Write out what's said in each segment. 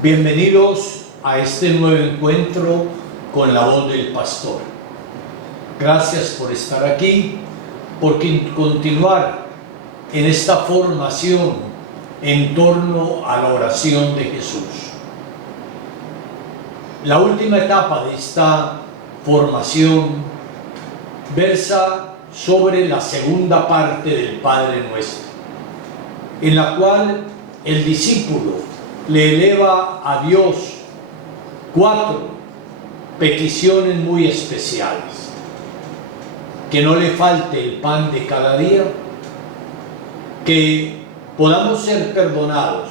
Bienvenidos a este nuevo encuentro con la voz del pastor. Gracias por estar aquí, por continuar en esta formación en torno a la oración de Jesús. La última etapa de esta formación versa sobre la segunda parte del Padre Nuestro, en la cual el discípulo le eleva a Dios 4 peticiones muy especiales: que no le falte el pan de cada día, que podamos ser perdonados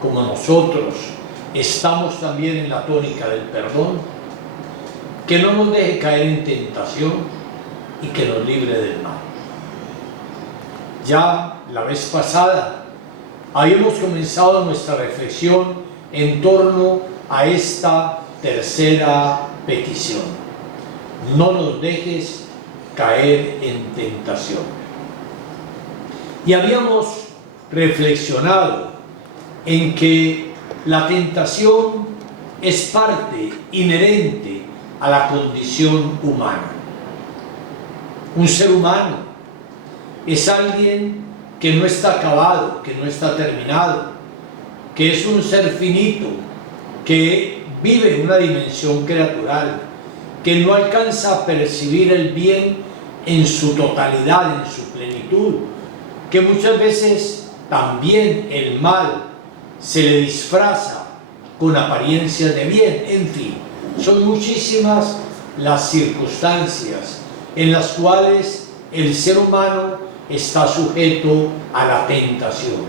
como nosotros estamos también en la tónica del perdón, que no nos deje caer en tentación y que nos libre del mal. Ya la vez pasada habíamos comenzado nuestra reflexión en torno a esta tercera petición: no nos dejes caer en tentación. Y habíamos reflexionado en que la tentación es parte inherente a la condición humana. Un ser humano es alguien que no está acabado, que no está terminado, que es un ser finito, que vive en una dimensión creatural, que no alcanza a percibir el bien en su totalidad, en su plenitud, que muchas veces también el mal se le disfraza con apariencias de bien. En fin, son muchísimas las circunstancias en las cuales el ser humano está sujeto a la tentación.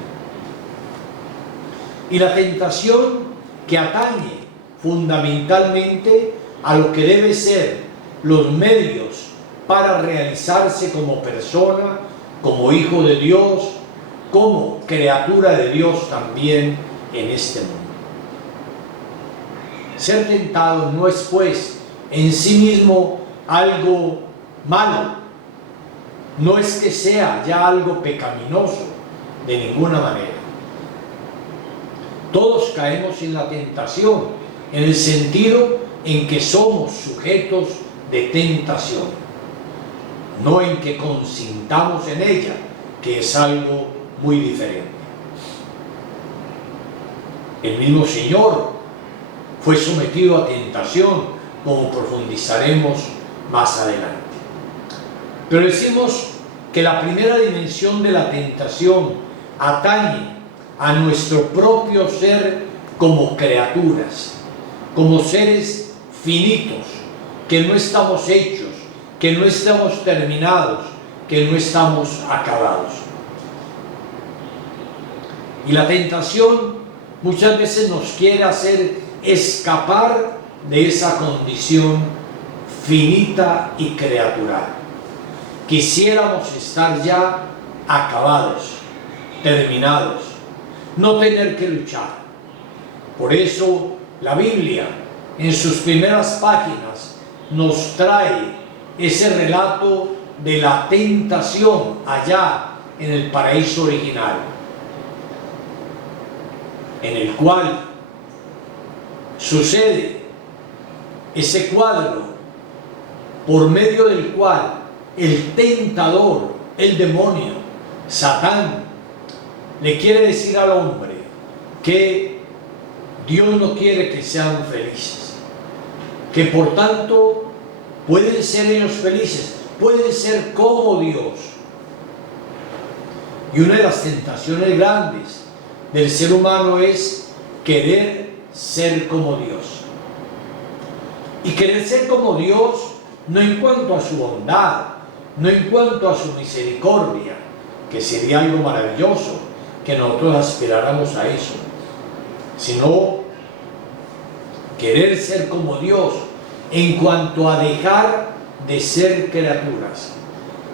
Y la tentación que atañe fundamentalmente a lo que debe ser los medios para realizarse como persona, como hijo de Dios, como criatura de Dios también en este mundo. Ser tentado no es, pues, en sí mismo algo malo. No es que sea ya algo pecaminoso, de ninguna manera. Todos caemos en la tentación, en el sentido en que somos sujetos de tentación, no en que consintamos en ella, que es algo muy diferente. El mismo Señor fue sometido a tentación, como profundizaremos más adelante. Pero decimos que la primera dimensión de la tentación atañe a nuestro propio ser como criaturas, como seres finitos, que no estamos hechos, que no estamos terminados, que no estamos acabados. Y la tentación muchas veces nos quiere hacer escapar de esa condición finita y criatural. Quisiéramos estar ya acabados, terminados, no tener que luchar. Por eso la Biblia, en sus primeras páginas, nos trae ese relato de la tentación allá en el paraíso original, en el cual sucede ese cuadro por medio del cual el tentador, el demonio, Satán, le quiere decir al hombre que Dios no quiere que sean felices, que por tanto pueden ser ellos felices, pueden ser como Dios. Y una de las tentaciones grandes del ser humano es querer ser como Dios. Y querer ser como Dios no en cuanto a su bondad, no en cuanto a su misericordia, que sería algo maravilloso que nosotros aspiráramos a eso, sino querer ser como Dios en cuanto a dejar de ser criaturas,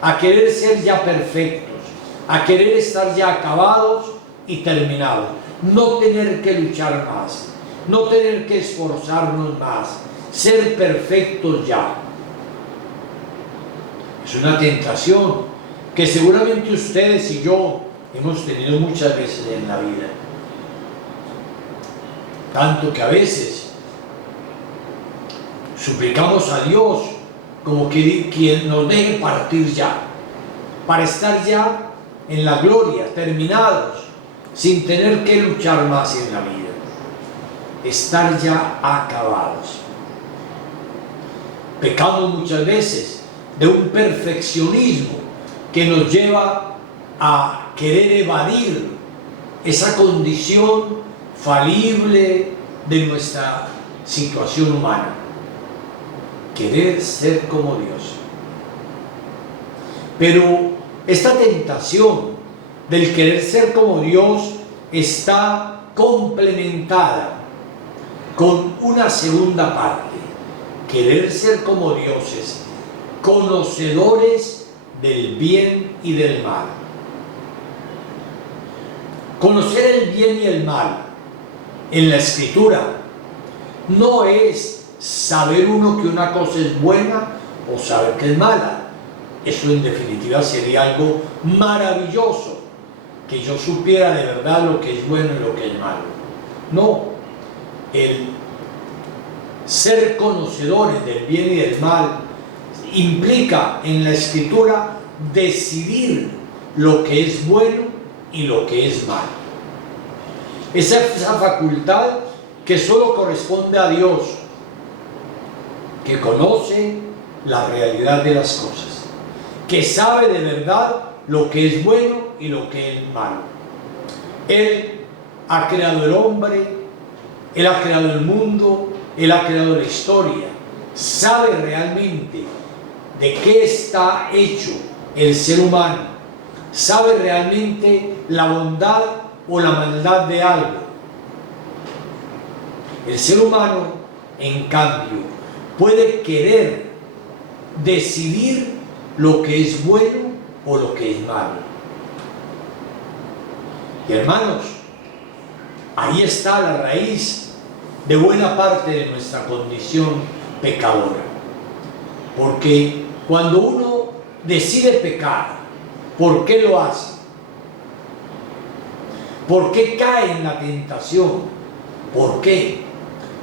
a querer ser ya perfectos, a querer estar ya acabados y terminados, no tener que luchar más, no tener que esforzarnos más, ser perfectos ya. Es una tentación que seguramente ustedes y yo hemos tenido muchas veces en la vida. Tanto que a veces suplicamos a Dios como que quien nos deje partir ya, para estar ya en la gloria, terminados, sin tener que luchar más en la vida, estar ya acabados. Pecamos muchas veces de un perfeccionismo que nos lleva a querer evadir esa condición falible de nuestra situación humana, querer ser como Dios. Pero esta tentación del querer ser como Dios está complementada con una segunda parte: querer ser como dioses, conocedores del bien y del mal. Conocer el bien y el mal en la Escritura no es saber uno que una cosa es buena o saber que es mala. Eso en definitiva sería algo maravilloso, que yo supiera de verdad lo que es bueno y lo que es malo. No, el ser conocedores del bien y del mal implica en la Escritura decidir lo que es bueno y lo que es malo. Esa facultad que solo corresponde a Dios, que conoce la realidad de las cosas, que sabe de verdad lo que es bueno y lo que es malo. Él ha creado el hombre, Él ha creado el mundo, Él ha creado la historia, sabe realmente de qué está hecho el ser humano, sabe realmente la bondad o la maldad de algo. El ser humano, en cambio, puede querer decidir lo que es bueno o lo que es malo. Y hermanos, ahí está la raíz de buena parte de nuestra condición pecadora. Porque cuando uno decide pecar, ¿por qué lo hace? ¿Por qué cae en la tentación? ¿Por qué?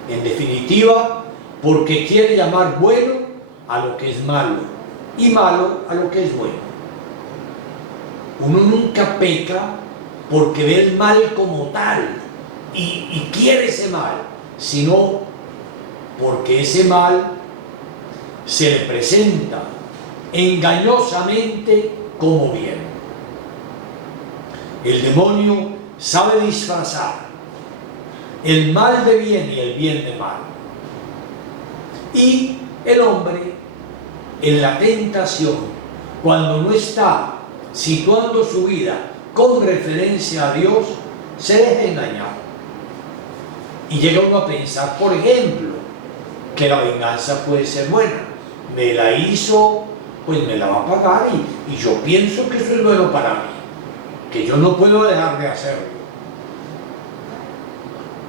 En definitiva, porque quiere llamar bueno a lo que es malo y malo a lo que es bueno. Uno nunca peca porque ve el mal como tal y quiere ese mal, sino porque ese mal se le presenta engañosamente como bien. El demonio sabe disfrazar el mal de bien y el bien de mal. Y el hombre, en la tentación, cuando no está situando su vida con referencia a Dios, se deja engañar. Y llega uno a pensar, por ejemplo, que la venganza puede ser buena. Me la hizo, pues me la va a pagar y yo pienso que eso es bueno para mí, que yo no puedo dejar de hacerlo.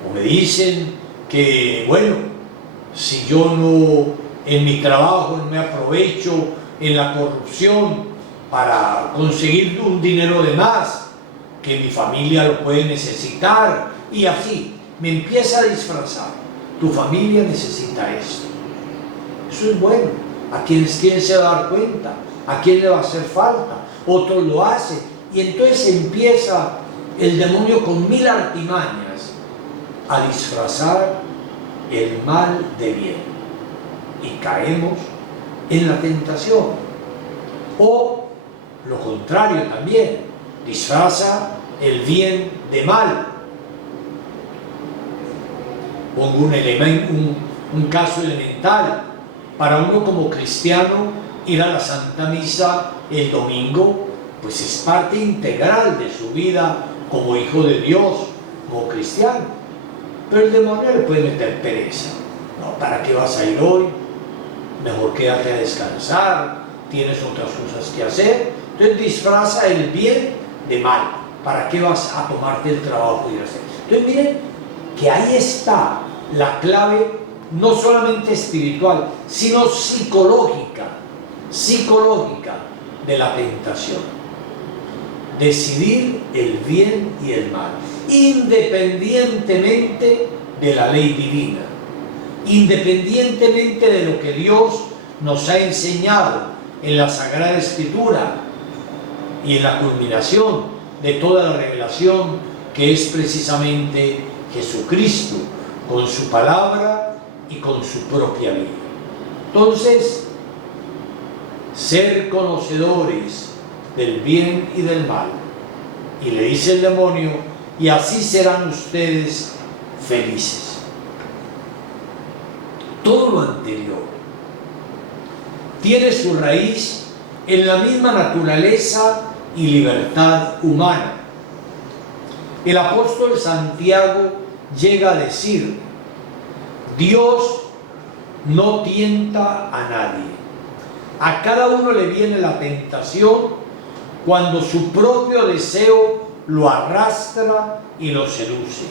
O me dicen que, bueno, si yo no, en mi trabajo no me aprovecho en la corrupción para conseguir un dinero de más, que mi familia lo puede necesitar, y así me empieza a disfrazar. Tu familia necesita esto. Eso es bueno. ¿A quién se va a dar cuenta? ¿A quién le va a hacer falta? Otros lo hacen. Y entonces empieza el demonio con mil artimañas a disfrazar el mal de bien. Y caemos en la tentación. O lo contrario también, disfraza el bien de mal. Pongo un caso elemental. Para uno como cristiano, ir a la Santa Misa el domingo, pues es parte integral de su vida como hijo de Dios, como cristiano. Pero el demonio le puede meter pereza. No, ¿para qué vas a ir hoy? Mejor quédate a descansar, tienes otras cosas que hacer. Entonces disfraza el bien de mal. ¿Para qué vas a tomarte el trabajo de ir a hacer? Entonces miren que ahí está la clave, no solamente espiritual, sino psicológica de la tentación. Decidir el bien y el mal, independientemente de la ley divina. Independientemente de lo que Dios nos ha enseñado en la Sagrada Escritura y en la culminación de toda la revelación, que es precisamente Jesucristo, con su palabra y con su propia vida. Entonces, ser conocedores del bien y del mal. Y le dice el demonio, y así serán ustedes felices. Todo lo anterior tiene su raíz en la misma naturaleza y libertad humana. El apóstol Santiago llega a decir: Dios no tienta a nadie. A cada uno le viene la tentación cuando su propio deseo lo arrastra y lo seduce.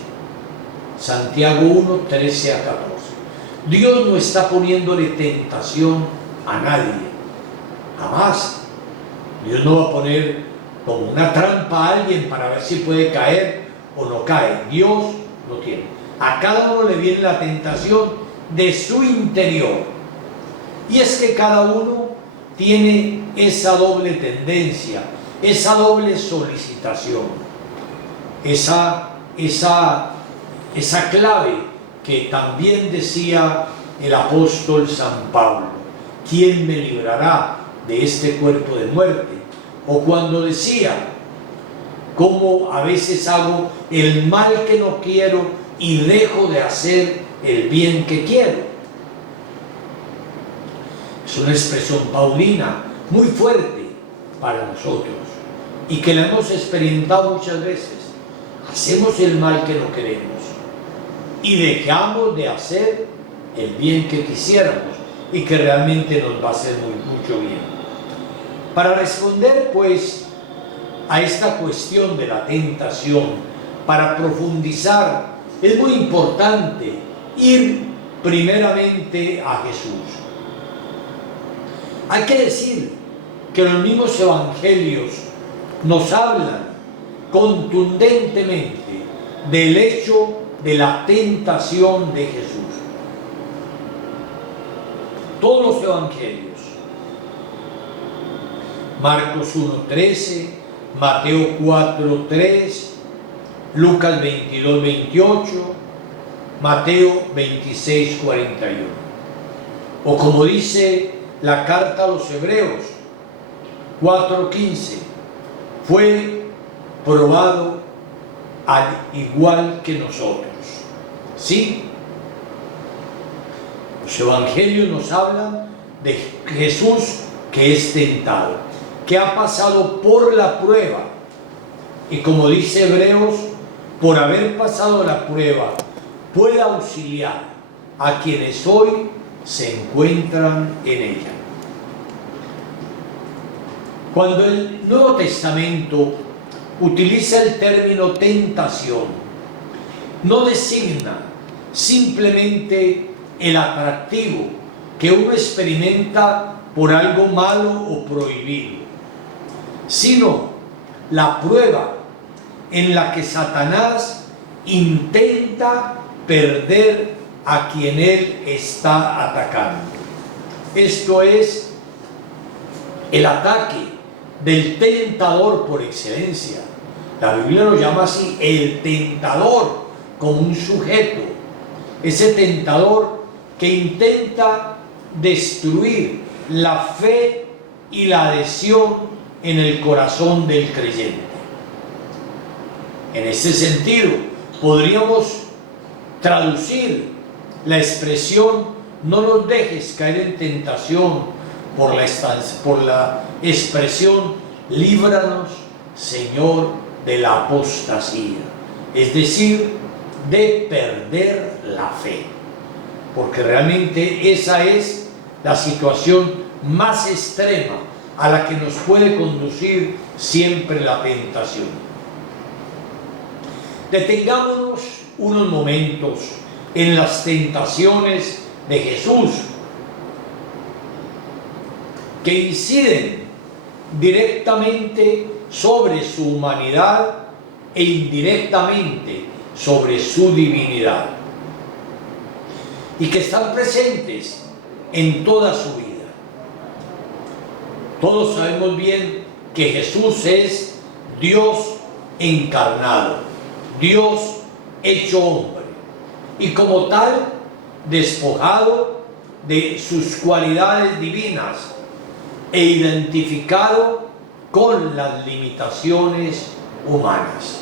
Santiago 1, 13 a 14. Dios no está poniéndole tentación a nadie, jamás. Dios no va a poner como una trampa a alguien para ver si puede caer o no cae. Dios lo tiene. A cada uno le viene la tentación de su interior. Y es que cada uno tiene esa doble tendencia, esa doble solicitación, esa clave que también decía el apóstol San Pablo: ¿quién me librará de este cuerpo de muerte? O cuando decía: ¿cómo a veces hago el mal que no quiero y dejo de hacer el bien que quiero? Es una expresión paulina muy fuerte para nosotros y que la hemos experimentado muchas veces. Hacemos el mal que no queremos y dejamos de hacer el bien que quisiéramos y que realmente nos va a hacer mucho bien. Para responder pues a esta cuestión de la tentación, para profundizar, es muy importante ir primeramente a Jesús. Hay que decir que los mismos evangelios nos hablan contundentemente del hecho de la tentación de Jesús. Todos los evangelios: Marcos 1:13, Mateo 4:3, Lucas 22:28, Mateo 26:41. O como dice la carta a los Hebreos 4:15, fue probado al igual que nosotros. ¿Sí? Los evangelios nos hablan de Jesús que es tentado, que ha pasado por la prueba, y como dice Hebreos, por haber pasado la prueba, puede auxiliar a quienes hoy se encuentran en ella. Cuando el Nuevo Testamento utiliza el término tentación, no designa simplemente el atractivo que uno experimenta por algo malo o prohibido, sino la prueba en la que Satanás intenta perder a quien él está atacando. Esto es el ataque del tentador por excelencia. La Biblia lo llama así, el tentador, como un sujeto, ese tentador que intenta destruir la fe y la adhesión en el corazón del creyente. En ese sentido, podríamos traducir la expresión: no nos dejes caer en tentación, por la expresión: líbranos, Señor, de la apostasía, es decir, de perder la fe, porque realmente esa es la situación más extrema a la que nos puede conducir siempre la tentación. Detengámonos unos momentos en las tentaciones de Jesús, que inciden directamente sobre su humanidad e indirectamente sobre su divinidad. y que están presentes en toda su vida. Todos sabemos bien que Jesús es Dios encarnado, Dios hecho hombre, y como tal, despojado de sus cualidades divinas e identificado con las limitaciones humanas.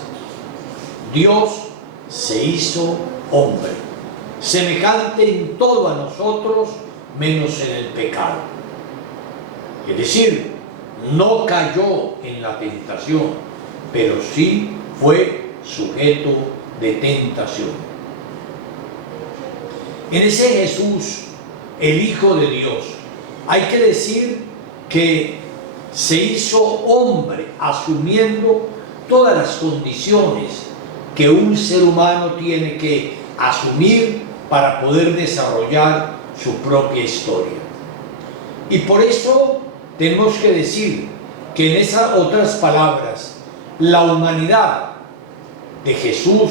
Dios se hizo hombre, semejante en todo a nosotros, menos en el pecado. Es decir, no cayó en la tentación, pero sí fue sujeto de tentación. En ese Jesús, el Hijo de Dios, hay que decir que se hizo hombre asumiendo todas las condiciones que un ser humano tiene que asumir para poder desarrollar su propia historia. Y por eso tenemos que decir que en esas otras palabras, la humanidad de Jesús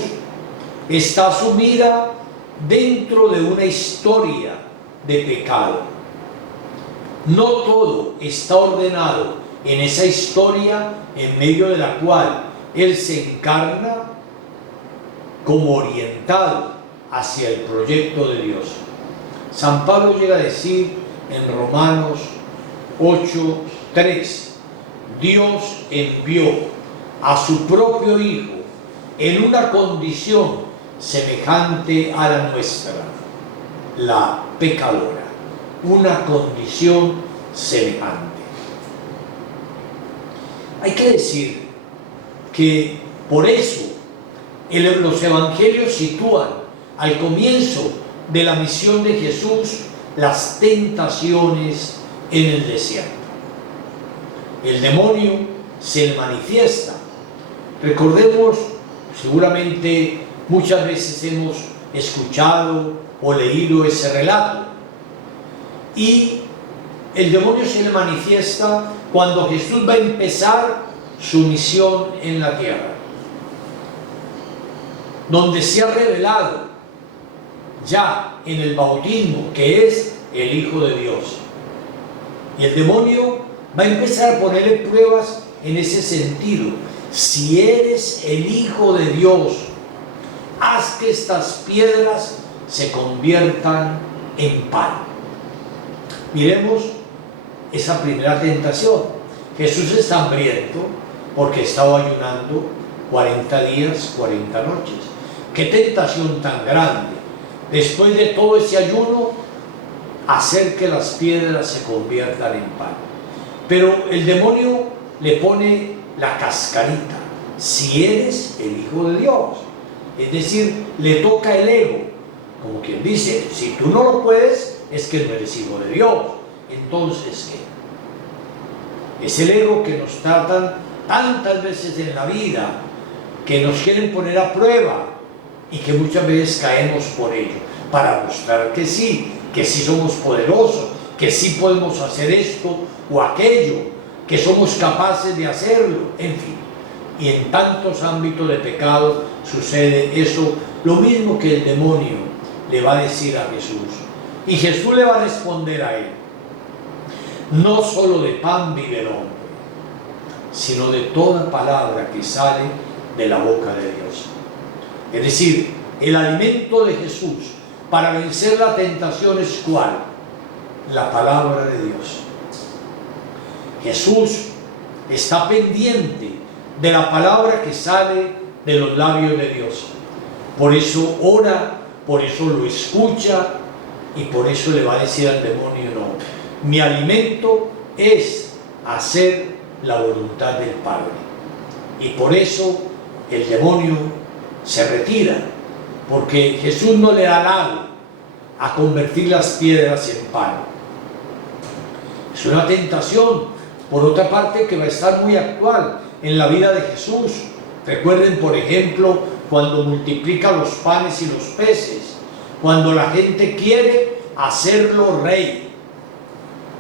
está sumida dentro de una historia de pecado. No todo está ordenado en esa historia en medio de la cual Él se encarna como orientado hacia el proyecto de Dios. San Pablo llega a decir en Romanos 8:3, Dios envió a su propio Hijo en una condición semejante a la nuestra, la pecadora, una condición semejante. Hay que decir que por eso los evangelios sitúan al comienzo de la misión de Jesús las tentaciones en el desierto. El demonio se le manifiesta. Recordemos, seguramente muchas veces hemos escuchado o leído ese relato. Y el demonio se le manifiesta cuando Jesús va a empezar su misión en la tierra, donde se ha revelado ya en el bautismo que es el Hijo de Dios. Y el demonio va a empezar a ponerle pruebas en ese sentido. Si eres el Hijo de Dios, haz que estas piedras se conviertan en pan. Miremos esa primera tentación. Jesús está hambriento porque estaba ayunando 40 días, 40 noches. Qué tentación tan grande. Después de todo ese ayuno, hacer que las piedras se conviertan en pan. Pero el demonio le pone la cascarita. Si eres el Hijo de Dios. Es decir, le toca el ego. Como quien dice, si tú no lo puedes, es que no eres hijo de Dios. Entonces, ¿qué? Es el ego que nos tratan tantas veces en la vida, que nos quieren poner a prueba y que muchas veces caemos por ello, para mostrar que sí somos poderosos, que sí podemos hacer esto o aquello, que somos capaces de hacerlo, en fin. Y en tantos ámbitos de pecado sucede eso, lo mismo que el demonio le va a decir a Jesús. Y Jesús le va a responder a él: no solo de pan vive el hombre, sino de toda palabra que sale de la boca de Dios. Es decir, el alimento de Jesús para vencer la tentación es ¿cuál? La palabra de Dios. Jesús está pendiente de la palabra que sale de los labios de Dios. Por eso ora, por eso lo escucha y por eso le va a decir al demonio: no, mi alimento es hacer la voluntad del Padre. Y por eso el demonio se retira, porque Jesús no le da nada a convertir las piedras en pan. Es una tentación, por otra parte, que va a estar muy actual en la vida de Jesús. Recuerden, por ejemplo, cuando multiplica los panes y los peces, cuando la gente quiere hacerlo rey,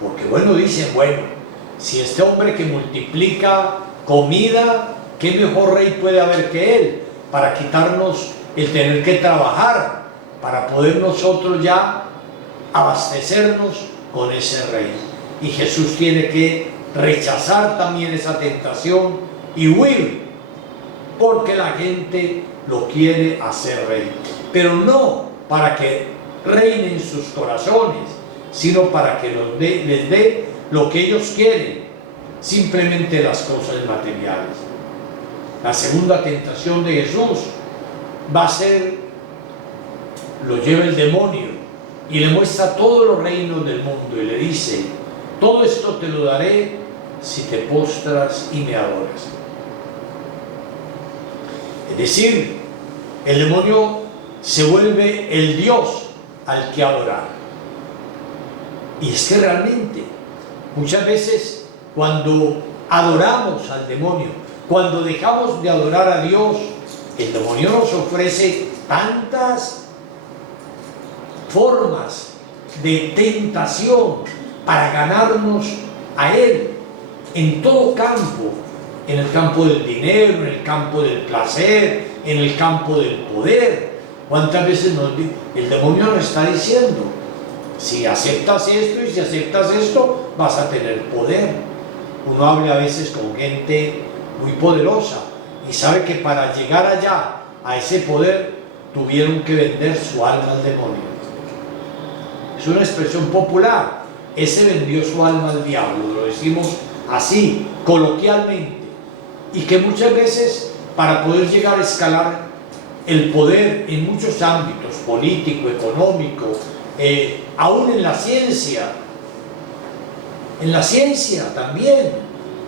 porque dicen, si este hombre que multiplica comida, ¿qué mejor rey puede haber que él para quitarnos el tener que trabajar? para poder nosotros ya abastecernos con ese rey. Y Jesús tiene que rechazar también esa tentación y huir, porque la gente lo quiere hacer rey, pero no para que reine en sus corazones, sino para que les dé lo que ellos quieren, simplemente las cosas materiales. La segunda tentación de Jesús va a ser, lo lleva el demonio y le muestra todos los reinos del mundo y le dice: todo esto te lo daré si te postras y me adoras. Es decir, el demonio se vuelve el Dios al que adorar. Y es que realmente muchas veces cuando adoramos al demonio, cuando dejamos de adorar a Dios, el demonio nos ofrece tantas formas de tentación para ganarnos a Él en todo campo, en el campo del dinero, en el campo del placer, en el campo del poder. ¿Cuántas veces el demonio nos está diciendo: si aceptas esto y si aceptas esto, vas a tener poder? Uno habla a veces con gente muy poderosa y sabe que para llegar allá, a ese poder, tuvieron que vender su alma al demonio. Es una expresión popular: ese vendió su alma al diablo, lo decimos así, coloquialmente. Y que muchas veces, para poder llegar a escalar el poder en muchos ámbitos, político, económico, aún en la ciencia también,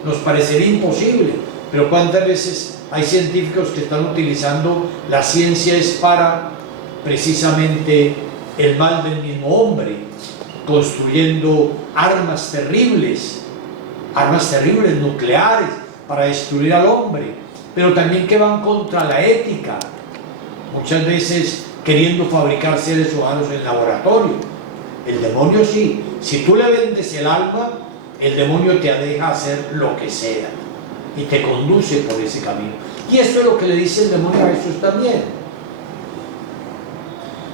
nos parecería imposible. Pero cuántas veces hay científicos que están utilizando la ciencia es para precisamente el mal del mismo hombre, construyendo armas terribles nucleares para destruir al hombre, pero también que van contra la ética, muchas veces queriendo fabricar seres humanos en laboratorio. El demonio sí, si tú le vendes el alma, el demonio te deja hacer lo que sea y te conduce por ese camino. Y eso es lo que le dice el demonio a Jesús también: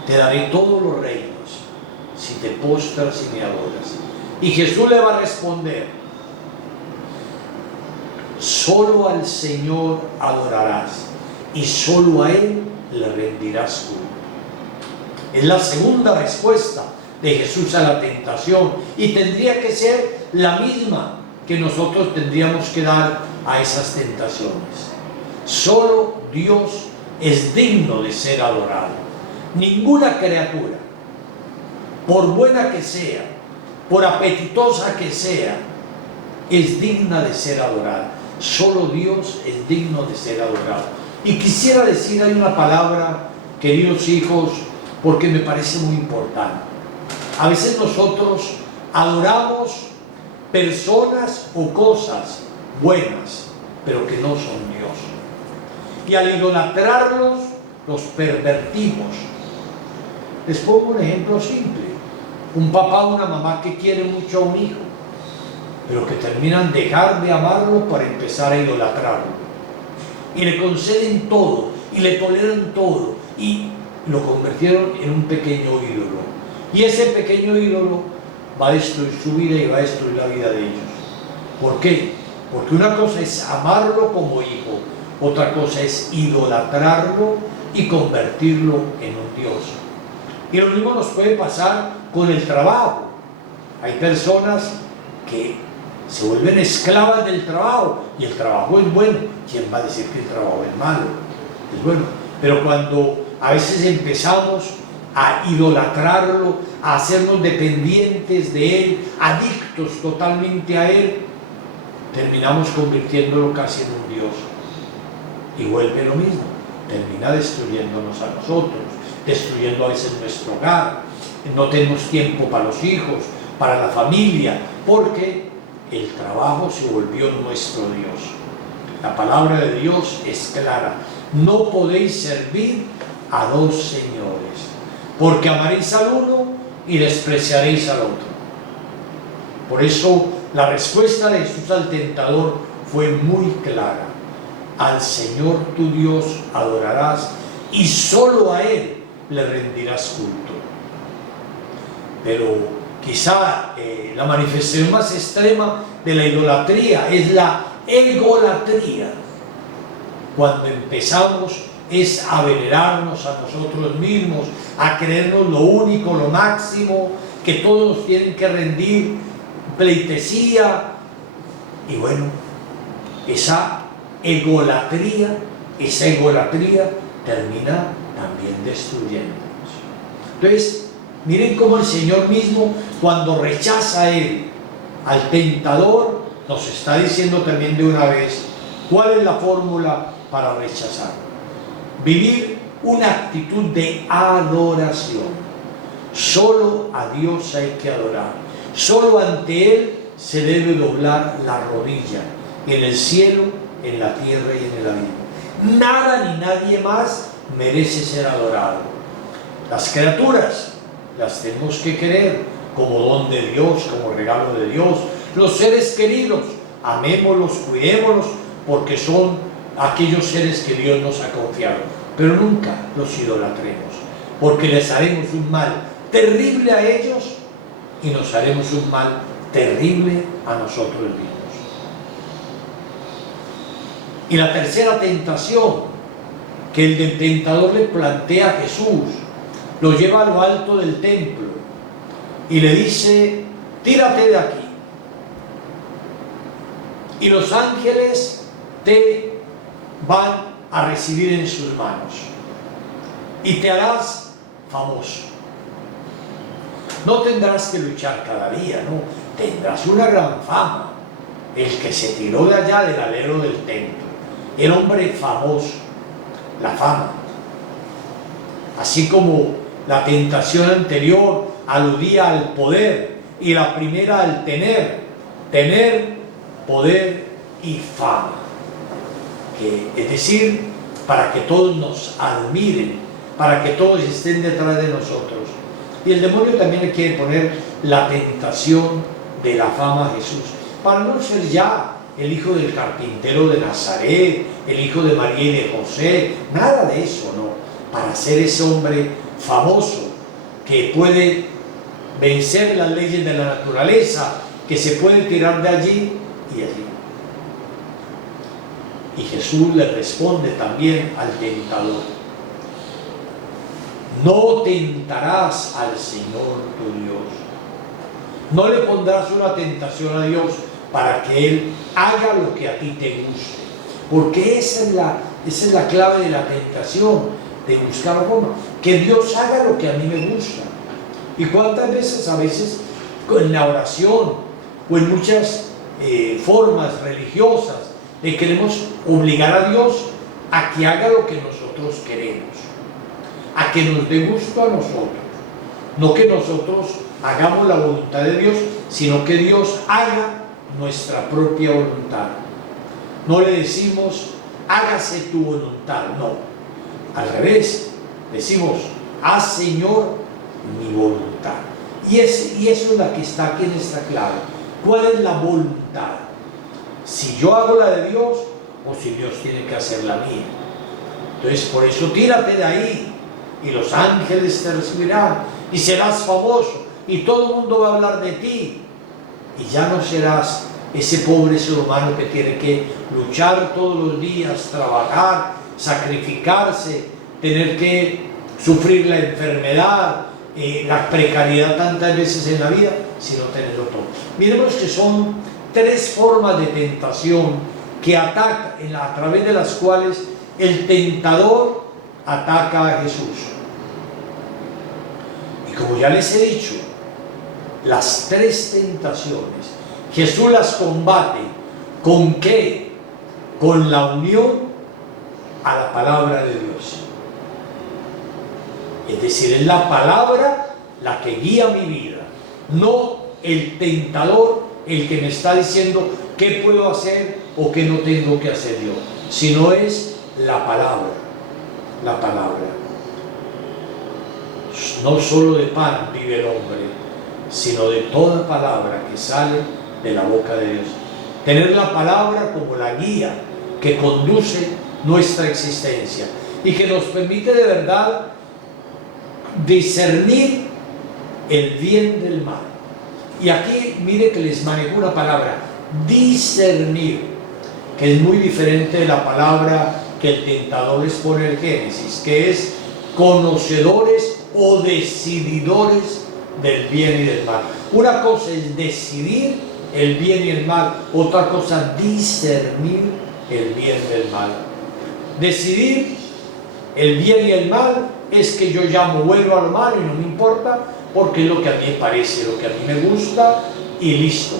te daré todos los reinos si te postras y me adoras. Y Jesús le va a responder: solo al Señor adorarás y solo a Él le rendirás culto. Es la segunda respuesta de Jesús a la tentación, y tendría que ser la misma que nosotros tendríamos que dar a esas tentaciones. Solo Dios es digno de ser adorado. Ninguna criatura, por buena que sea, por apetitosa que sea, es digna de ser adorada. Solo Dios es digno de ser adorado. Y quisiera decir ahí una palabra, queridos hijos, porque me parece muy importante. A veces nosotros adoramos personas o cosas buenas, pero que no son Dios. Y al idolatrarlos, los pervertimos. Les pongo un ejemplo simple: un papá o una mamá que quiere mucho a un hijo, pero que terminan dejar de amarlo para empezar a idolatrarlo. Y le conceden todo, y le toleran todo, y lo convirtieron en un pequeño ídolo. Y ese pequeño ídolo va a destruir su vida y va a destruir la vida de ellos. ¿Por qué? Porque una cosa es amarlo como hijo, otra cosa es idolatrarlo y convertirlo en un Dios. Y lo mismo nos puede pasar con el trabajo. Hay personas que se vuelven esclavas del trabajo, y el trabajo es bueno. ¿Quién va a decir que el trabajo es malo? Es bueno. Pero cuando a veces empezamos a idolatrarlo, a hacernos dependientes de él, adictos totalmente a él, terminamos convirtiéndolo casi en un Dios. Y vuelve lo mismo, termina destruyéndonos a nosotros, destruyendo a veces nuestro hogar. No tenemos tiempo para los hijos, para la familia, porque el trabajo se volvió nuestro Dios. La palabra de Dios es clara: no podéis servir a dos señores, porque amaréis al uno y despreciaréis al otro. Por eso la respuesta de Jesús al tentador fue muy clara: al Señor tu Dios adorarás y solo a Él le rendirás culto. Pero quizá la manifestación más extrema de la idolatría es la egolatría, cuando empezamos es a venerarnos a nosotros mismos, a creernos lo único, lo máximo, que todos nos tienen que rendir pleitesía. Y bueno, esa egolatría termina también destruyéndonos. Entonces, miren cómo el Señor mismo, cuando rechaza a Él, al tentador, nos está diciendo también de una vez cuál es la fórmula para rechazar. Vivir una actitud de adoración. Solo a Dios hay que adorar. Solo ante Él se debe doblar la rodilla, en el cielo, en la tierra y en el abismo. Nada ni nadie más merece ser adorado. Las criaturas las tenemos que querer como don de Dios, como regalo de Dios. Los seres queridos, amémoslos, cuidémoslos, porque son aquellos seres que Dios nos ha confiado. Pero nunca los idolatremos, porque les haremos un mal terrible a ellos y nos haremos un mal terrible a nosotros mismos. Y la tercera tentación que el tentador le plantea a Jesús, lo lleva a lo alto del templo y le dice: tírate de aquí y los ángeles te van a recibir en sus manos y te harás famoso. No tendrás que luchar cada día, no, tendrás una gran fama. El que se tiró de allá del alero del templo, el hombre famoso, la fama. Así como la tentación anterior aludía al poder y la primera al tener, poder y fama. Es decir, para que todos nos admiren, para que todos estén detrás de nosotros. Y el demonio también le quiere poner la tentación de la fama a Jesús, para no ser ya el hijo del carpintero de Nazaret, el hijo de María y de José, nada de eso, no, para ser ese hombre famoso que puede vencer las leyes de la naturaleza, que se puede tirar de allí y allí. Y Jesús le responde también al tentador: no tentarás al Señor tu Dios. No le pondrás una tentación a Dios para que Él haga lo que a ti te guste. Porque esa es la clave de la tentación, de buscar forma. Que Dios haga lo que a mí me gusta. ¿Y cuántas veces, a veces, en la oración o en muchas formas religiosas, le queremos obligar a Dios a que haga lo que nosotros queremos, a que nos dé gusto a nosotros? No que nosotros hagamos la voluntad de Dios, sino que Dios haga nuestra propia voluntad. No le decimos: hágase tu voluntad, no. Al revés, decimos: haz, Señor, mi voluntad. Y eso es la que está aquí en esta clave. ¿Cuál es la voluntad? Si yo hago la de Dios o si Dios tiene que hacer la mía. Entonces, por eso tírate de ahí y los ángeles te recibirán y serás famoso y todo el mundo va a hablar de ti, y ya no serás ese pobre ser humano que tiene que luchar todos los días, trabajar, sacrificarse, tener que sufrir la enfermedad, la precariedad tantas veces en la vida, sino tenerlo todo. Miremos que son tres formas de tentación que ataca, a través de las cuales el tentador ataca a Jesús. Y como ya les he dicho, las tres tentaciones Jesús las combate. ¿Con qué? Con la unión a la palabra de Dios. Es decir, es la palabra la que guía mi vida, no el tentador el que me está diciendo qué puedo hacer o qué no tengo que hacer yo, sino es la palabra. La palabra. No solo de pan vive el hombre, sino de toda palabra que sale de la boca de Dios. Tener la palabra como la guía que conduce nuestra existencia y que nos permite de verdad discernir el bien del mal. Y aquí mire que les manejo una palabra, discernir, que es muy diferente de la palabra que el tentador les pone en Génesis, que es conocedores o decididores del bien y del mal. Una cosa es decidir el bien y el mal, otra cosa discernir el bien del mal. Decidir el bien y el mal es que yo llamo bueno a lo malo y no me importa, porque es lo que a mí me parece, lo que a mí me gusta y listo,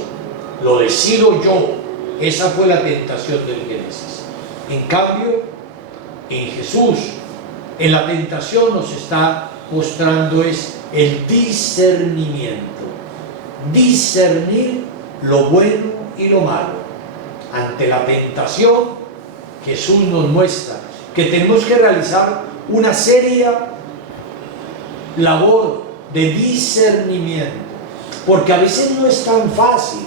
lo decido yo. Esa fue la tentación del Génesis. En cambio, en Jesús, en la tentación nos está mostrando es el discernimiento. Discernir lo bueno y lo malo. Ante la tentación, Jesús nos muestra que tenemos que realizar una seria labor de discernimiento, porque a veces no es tan fácil,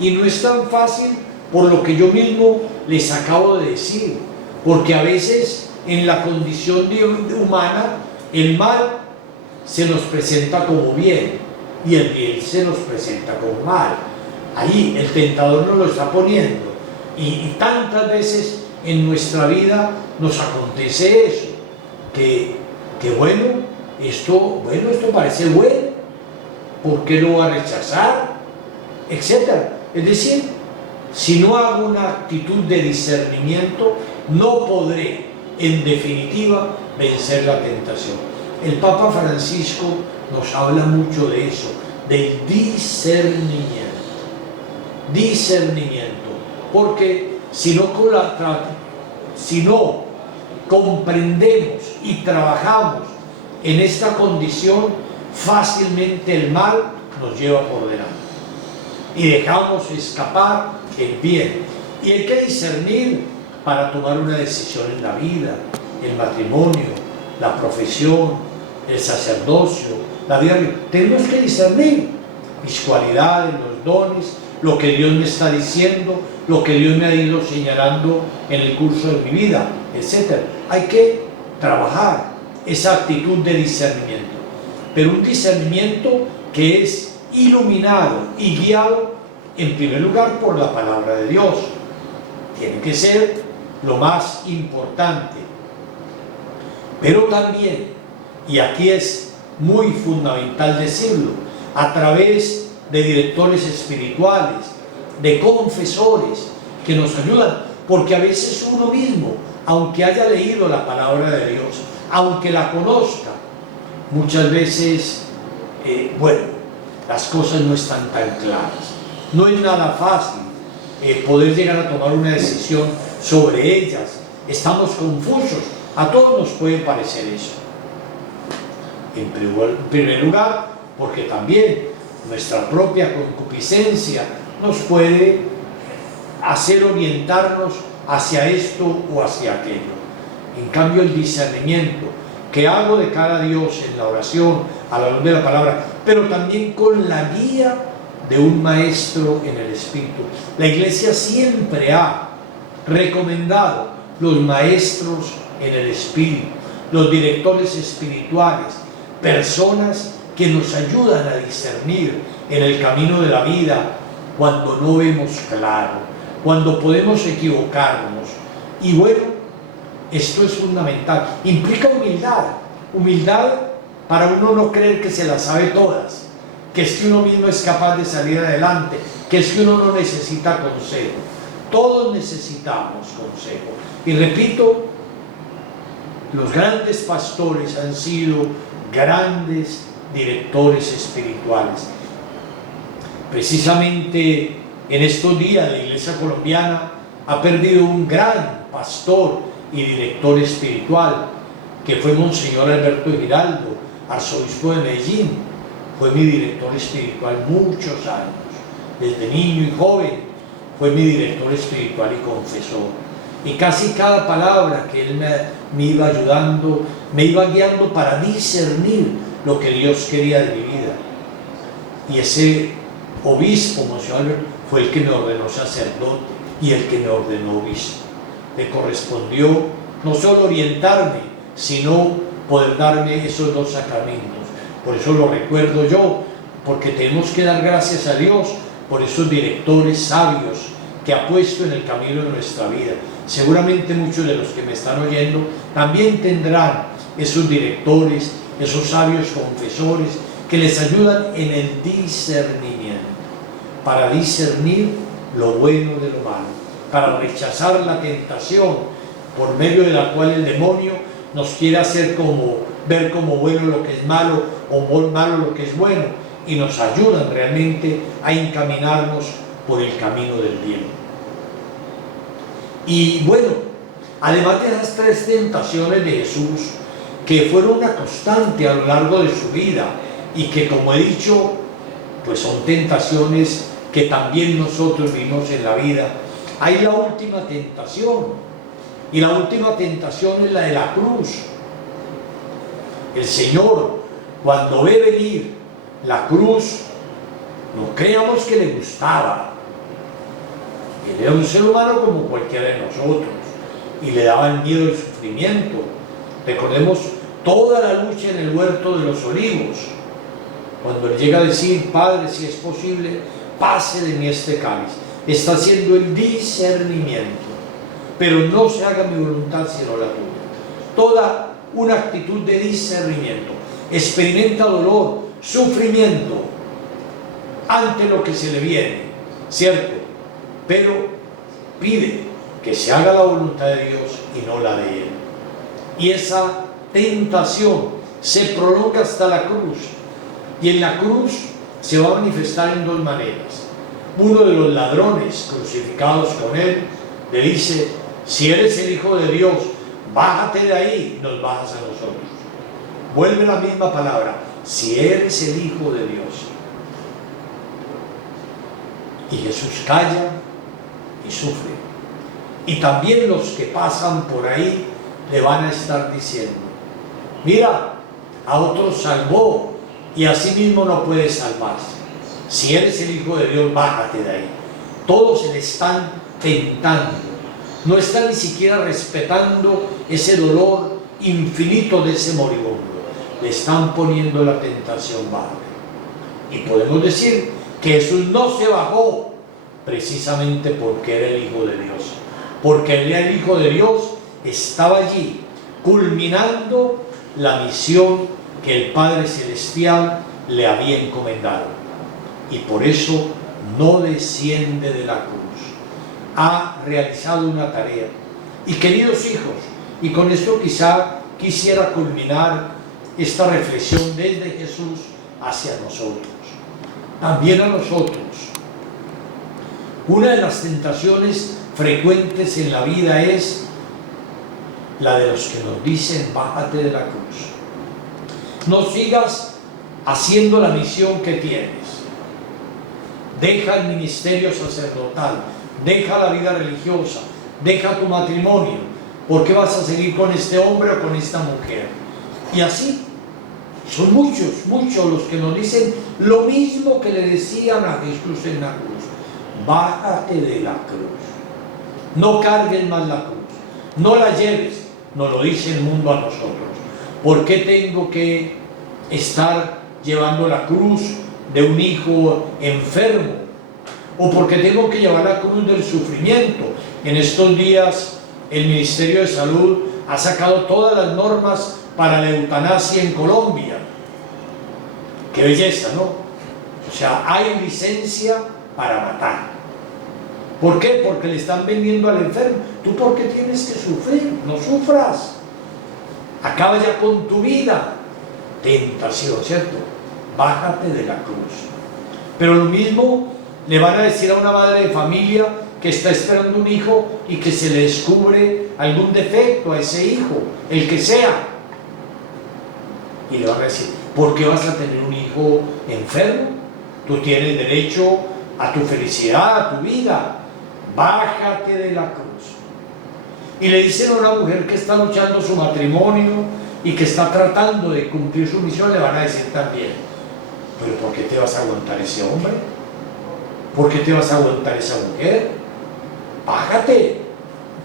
y no es tan fácil por lo que yo mismo les acabo de decir, porque a veces en la condición humana el mal se nos presenta como bien y el bien se nos presenta como mal. Ahí el tentador nos lo está poniendo, y tantas veces en nuestra vida nos acontece eso, que esto parece bueno, ¿por qué lo voy a rechazar? Etcétera. Es decir, si no hago una actitud de discernimiento, no podré, en definitiva, vencer la tentación. El Papa Francisco nos habla mucho de eso, del discernimiento. Discernimiento, porque si no comprendemos y trabajamos en esta condición, fácilmente el mal nos lleva por delante y dejamos escapar el bien. Y hay que discernir para tomar una decisión en la vida, el matrimonio, la profesión, el sacerdocio, la vida. Tenemos que discernir mis cualidades, los dones, lo que Dios me está diciendo, lo que Dios me ha ido señalando en el curso de mi vida, etc. Hay que trabajar esa actitud de discernimiento, pero un discernimiento que es iluminado y guiado en primer lugar por la palabra de Dios. Tiene que ser lo más importante, pero también, y aquí es muy fundamental decirlo, a través de directores espirituales, de confesores que nos ayudan, porque a veces uno mismo, aunque haya leído la palabra de Dios, aunque la conozca, muchas veces, las cosas no están tan claras. No es nada fácil poder llegar a tomar una decisión sobre ellas. Estamos confusos. A todos nos puede parecer eso. En primer lugar, porque también nuestra propia concupiscencia nos puede hacer orientarnos hacia esto o hacia aquello. En cambio, el discernimiento que hago de cara a Dios en la oración, a la luz de la palabra, pero también con la guía de un maestro en el Espíritu. La Iglesia siempre ha recomendado los maestros en el Espíritu, los directores espirituales, personas que nos ayudan a discernir en el camino de la vida cuando no vemos claro, cuando podemos equivocarnos. Y bueno, esto es fundamental. Implica humildad para uno no creer que se las sabe todas, que es que uno mismo es capaz de salir adelante, que es que uno no necesita consejo. Todos necesitamos consejo. Y repito, los grandes pastores han sido grandes directores espirituales. Precisamente en estos días la Iglesia colombiana ha perdido un gran pastor y director espiritual, que fue Monseñor Alberto Giraldo, arzobispo de Medellín. Fue mi director espiritual muchos años, desde niño y joven fue mi director espiritual y confesor, y casi cada palabra que él me iba ayudando, me iba guiando para discernir lo que Dios quería de mi vida. Y ese obispo, Monseñor Alberto, fue el que me ordenó sacerdote y el que me ordenó obispo. Le correspondió no solo orientarme, sino poder darme esos dos sacramentos. Por eso lo recuerdo yo, porque tenemos que dar gracias a Dios por esos directores sabios que ha puesto en el camino de nuestra vida. Seguramente muchos de los que me están oyendo también tendrán esos directores, esos sabios confesores que les ayudan en el discernimiento, para discernir lo bueno de lo malo, para rechazar la tentación por medio de la cual el demonio nos quiere hacer ver como bueno lo que es malo o malo lo que es bueno, y nos ayudan realmente a encaminarnos por el camino del bien. Y bueno, además de esas tres tentaciones de Jesús, que fueron una constante a lo largo de su vida y que, como he dicho, pues son tentaciones que también nosotros vimos en la vida, hay la última tentación, y la última tentación es la de la cruz. El Señor, cuando ve venir la cruz, no creamos que le gustaba. Él era un ser humano como cualquiera de nosotros y le daba el miedo del sufrimiento. Recordemos toda la lucha en el huerto de los olivos, cuando él llega a decir: Padre, si es posible, pase de mí este cáliz. Está haciendo el discernimiento, pero no se haga mi voluntad sino la tuya. Toda una actitud de discernimiento. Experimenta dolor, sufrimiento ante lo que se le viene, ¿cierto? Pero pide que se haga la voluntad de Dios y no la de él. Y esa tentación se prolonga hasta la cruz, y en la cruz se va a manifestar en dos maneras. Uno de los ladrones crucificados con él le dice: si eres el Hijo de Dios, bájate de ahí, y nos bajas a nosotros. Vuelve la misma palabra: si eres el Hijo de Dios. Y Jesús calla y sufre. Y también los que pasan por ahí le van a estar diciendo: mira, a otros salvó y a sí mismo no puede salvarse. Si eres el Hijo de Dios, bájate de ahí. Todos se le están tentando. No están ni siquiera respetando ese dolor infinito de ese moribundo. Le están poniendo la tentación baja. Y podemos decir que Jesús no se bajó precisamente porque era el Hijo de Dios. Porque él era el Hijo de Dios, estaba allí culminando la misión que el Padre Celestial le había encomendado. Y por eso no desciende de la cruz. Ha realizado una tarea. Y queridos hijos, y con esto quizá quisiera culminar esta reflexión desde Jesús hacia nosotros. También a nosotros. Una de las tentaciones frecuentes en la vida es la de los que nos dicen: bájate de la cruz. No sigas haciendo la misión que tienes. Deja el ministerio sacerdotal, deja la vida religiosa, deja tu matrimonio. ¿Por qué vas a seguir con este hombre o con esta mujer? Y así, son muchos los que nos dicen lo mismo que le decían a Jesús en la cruz: bájate de la cruz, no cargues más la cruz, no la lleves. Nos lo dice el mundo a nosotros. ¿Por qué tengo que estar llevando la cruz de un hijo enfermo? ¿O porque tengo que llevar la cruz del sufrimiento? En estos días el Ministerio de Salud ha sacado todas las normas para la eutanasia en Colombia. Qué belleza, ¿no? O sea, hay licencia para matar. ¿Por qué? Porque le están vendiendo al enfermo. ¿Tú por qué tienes que sufrir? No sufras. Acaba ya con tu vida. Tentación, ¿cierto? Bájate de la cruz. Pero lo mismo le van a decir a una madre de familia que está esperando un hijo y que se le descubre algún defecto a ese hijo, el que sea. Y le van a decir: ¿por qué vas a tener un hijo enfermo? Tú tienes derecho a tu felicidad, a tu vida. Bájate de la cruz. Y le dicen a una mujer que está luchando su matrimonio y que está tratando de cumplir su misión, le van a decir también: ¿pero por qué te vas a aguantar ese hombre? ¿Por qué te vas a aguantar esa mujer? Bájate,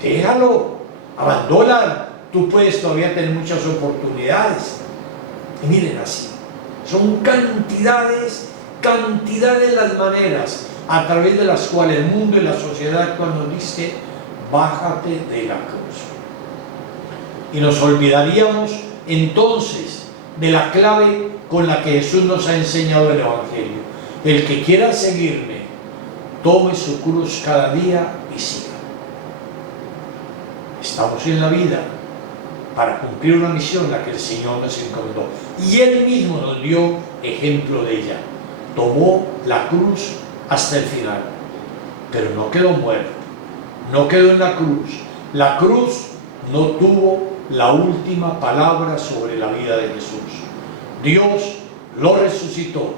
déjalo, abandona tú puedes todavía tener muchas oportunidades. Y miren así, son cantidades las maneras a través de las cuales el mundo y la sociedad actual nos dice: bájate de la cruz. Y nos olvidaríamos entonces de la clave con la que Jesús nos ha enseñado el Evangelio: el que quiera seguirme, tome su cruz cada día y siga. Estamos en la vida para cumplir una misión la que el Señor nos encomendó, y Él mismo nos dio ejemplo de ella. Tomó la cruz hasta el final, pero no quedó muerto, no quedó en la cruz. La cruz no tuvo la última palabra sobre la vida de Jesús. Dios lo resucitó,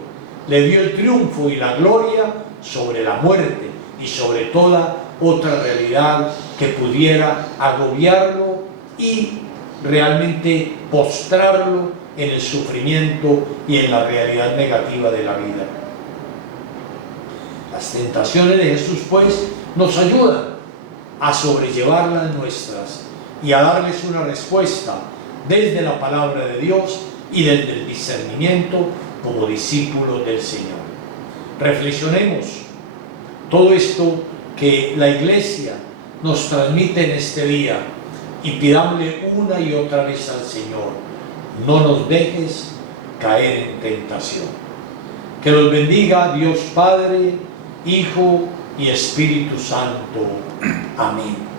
le dio el triunfo y la gloria sobre la muerte y sobre toda otra realidad que pudiera agobiarlo y realmente postrarlo en el sufrimiento y en la realidad negativa de la vida. Las tentaciones de Jesús, pues, nos ayudan a sobrellevar las nuestras y a darles una respuesta desde la palabra de Dios y desde el discernimiento como discípulos del Señor. Reflexionemos todo esto que la Iglesia nos transmite en este día y pidámosle una y otra vez al Señor: no nos dejes caer en tentación. Que los bendiga Dios Padre, Hijo y Espíritu Santo. Amén.